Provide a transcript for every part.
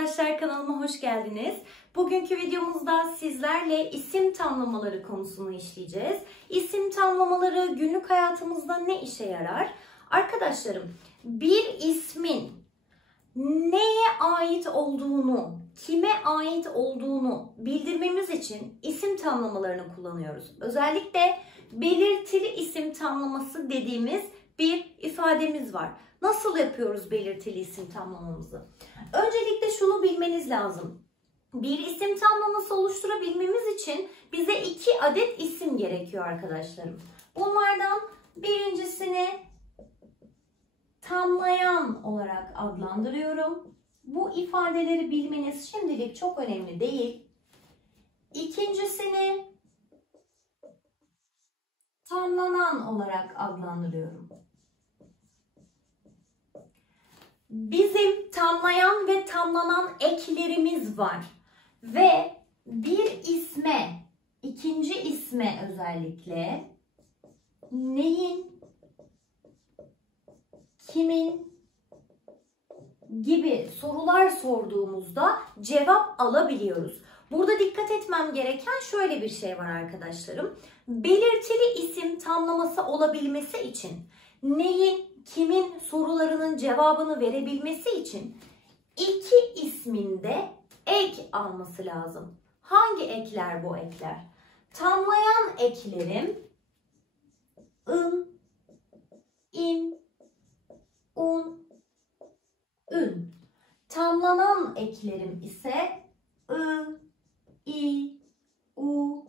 arkadaşlar, kanalıma hoş geldiniz. Bugünkü videomuzda sizlerle isim tamlamaları konusunu işleyeceğiz. İsim tamlamaları günlük hayatımızda ne işe yarar? Arkadaşlarım, bir ismin neye ait olduğunu, kime ait olduğunu bildirmemiz için isim tamlamalarını kullanıyoruz. Özellikle belirtili isim tamlaması dediğimiz bir ifademiz var. Nasıl yapıyoruz belirtili isim tamlamamızı? Öncelikle şunu bilmeniz lazım. Bir isim tamlaması oluşturabilmemiz için bize 2 adet isim gerekiyor arkadaşlarım. Bunlardan birincisini tamlayan olarak adlandırıyorum. Bu ifadeleri bilmeniz şimdilik çok önemli değil. İkincisini tamlanan olarak adlandırıyorum. Bizim tamlayan ve tamlanan eklerimiz var. Ve bir isme, ikinci isme özellikle neyin, kimin gibi sorular sorduğumuzda cevap alabiliyoruz. Burada dikkat etmem gereken şöyle bir şey var arkadaşlarım. Belirtili isim tamlaması olabilmesi için neyin, kimin sorularının cevabını verebilmesi için 2 ismin de ek alması lazım. Hangi ekler bu ekler? Tamlayan eklerim ın, in, un, ün. Tamlanan eklerim ise ı, i, u,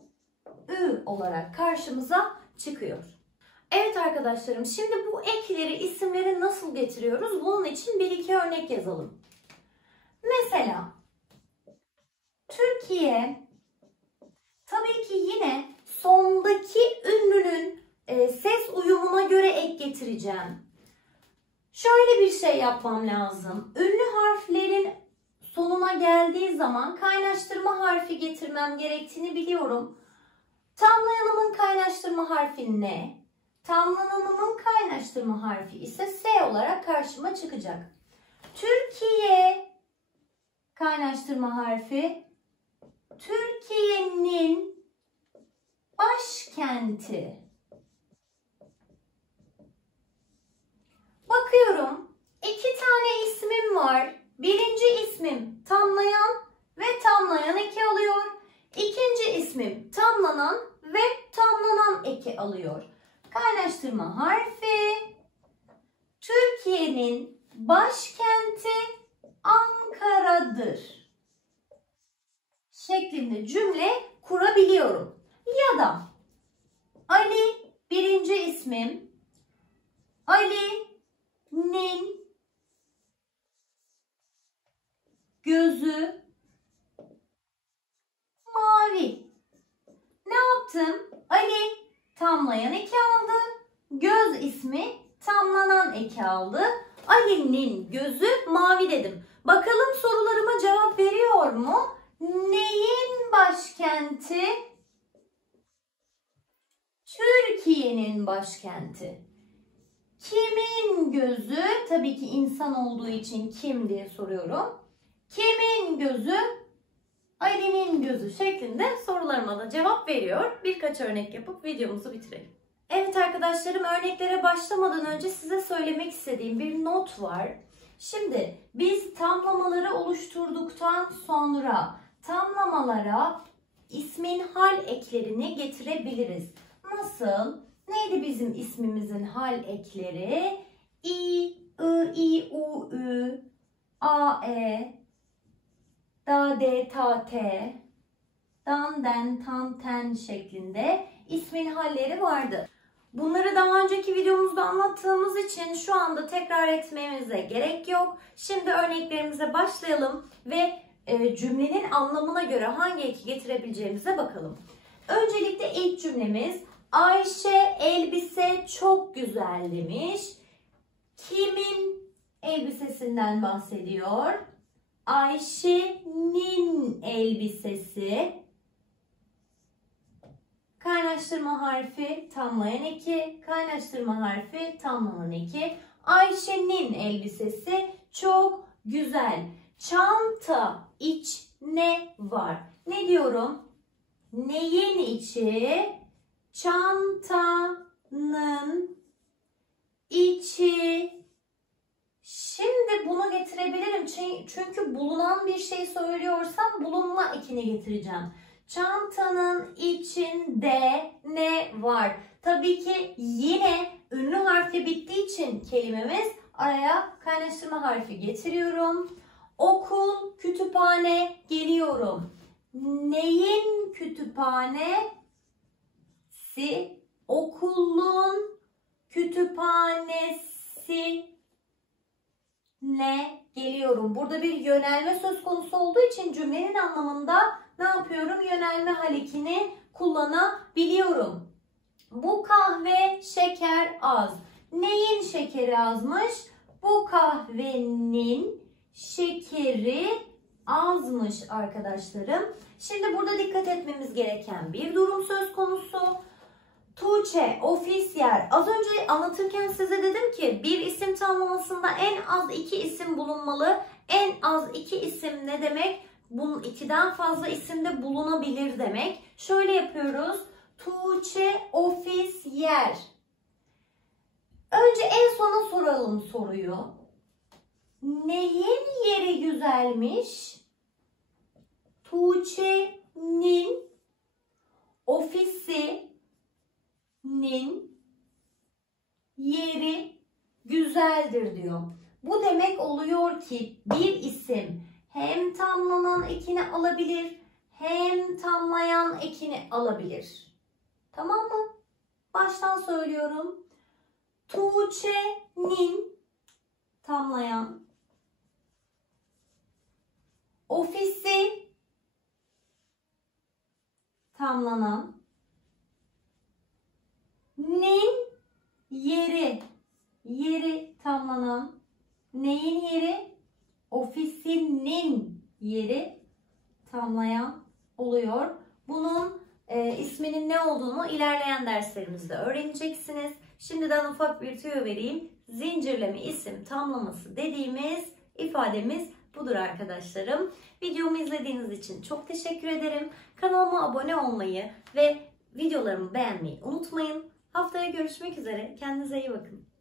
ü olarak karşımıza çıkıyor. Evet arkadaşlarım, şimdi bu ekleri, isimleri nasıl getiriyoruz? Bunun için bir iki örnek yazalım. Mesela Türkiye, tabii ki yine sondaki ünlünün ses uyumuna göre ek getireceğim. Şöyle bir şey yapmam lazım. Ünlü harflerin sonuna geldiği zaman kaynaştırma harfi getirmem gerektiğini biliyorum. Tamlayanımın kaynaştırma harfi ne? Tamlananımın kaynaştırma harfi ise S olarak karşıma çıkacak. Türkiye kaynaştırma harfi Türkiye'nin başkenti. Bakıyorum, 2 tane ismim var. Birinci ismim tamlayan ve tamlayan eki alıyor. İkinci ismim tamlanan ve tamlanan eki alıyor. Kaynaştırma harfi Türkiye'nin başkenti Ankara'dır şeklinde cümle kurabiliyorum. Ya da Ali birinci ismim, Ali'nin gözü mavi. Ne yaptım? Ali tamlayan eki aldı. Göz ismi tamlanan eki aldı. Ali'nin gözü mavi dedim. Bakalım sorularıma cevap veriyor mu? Neyin başkenti? Türkiye'nin başkenti. Kimin gözü? Tabii ki insan olduğu için kim diye soruyorum. Kimin gözü? Ali'nin gözü şeklinde sorularıma da cevap veriyor. Birkaç örnek yapıp videomuzu bitirelim. Evet arkadaşlarım, örneklere başlamadan önce size söylemek istediğim bir not var. Şimdi biz tamlamaları oluşturduktan sonra tamlamalara ismin hal eklerini getirebiliriz. Nasıl? Neydi bizim ismimizin hal ekleri? İ, I, I, U, Ü, A, E, Da, De, Ta, Te, Dan, Den, Tan, Ten şeklinde ismin halleri vardı. Bunları daha önceki videomuzda anlattığımız için şu anda tekrar etmemize gerek yok. Şimdi örneklerimize başlayalım ve cümlenin anlamına göre hangi eki getirebileceğimize bakalım. Öncelikle ilk cümlemiz Ayşe elbise çok güzel demiş. Kimin elbisesinden bahsediyor? Ayşe'nin elbisesi. Kaynaştırma harfi tamlayan eki, kaynaştırma harfi tamlanan eki. Ayşe'nin elbisesi çok güzel. Çanta, iç, ne var? Ne diyorum? Neyin içi? Çantanın içi. Şimdi bunu getirebilirim. Çünkü bulunan bir şey söylüyorsam bulunma ekini getireceğim. Çantanın içinde ne var? Tabii ki yine ünlü harfi bittiği için kelimemiz araya kaynaştırma harfi getiriyorum. Okul, kütüphane geliyorum. Neyin kütüphanesi? Okulun kütüphanesi ne geliyorum. Burada bir yönelme söz konusu olduğu için cümlenin anlamında ne yapıyorum? Yönelme halekini kullanabiliyorum. Bu kahve şeker az. Neyin şekeri azmış? Bu kahvenin şekeri azmış arkadaşlarım. Şimdi burada dikkat etmemiz gereken bir durum söz konusu. Tuğçe, ofis yer. Az önce anlatırken size dedim ki bir isim tamlamasında en az 2 isim bulunmalı. En az 2 isim ne demek? Bunun 2'den fazla isimde bulunabilir demek. Şöyle yapıyoruz. Tuğçe, ofis yer. Önce en sona soralım soruyu. Neyin yeri güzelmiş? Tuğçe'nin ofisi yeri güzeldir diyor. Bu demek oluyor ki bir isim hem tamlanan ekini alabilir hem tamlayan ekini alabilir. Tamam mı? Baştan söylüyorum. Tuğçe'nin tamlayan, ofisi tamlanan, yeri tamlanan, neyin yeri? Ofisinin yeri tamlayan oluyor. Bunun isminin ne olduğunu ilerleyen derslerimizde öğreneceksiniz. Şimdiden ufak bir tüyo vereyim. Zincirleme isim tamlaması dediğimiz ifademiz budur arkadaşlarım. Videomu izlediğiniz için çok teşekkür ederim. Kanalıma abone olmayı ve videolarımı beğenmeyi unutmayın. Haftaya görüşmek üzere. Kendinize iyi bakın.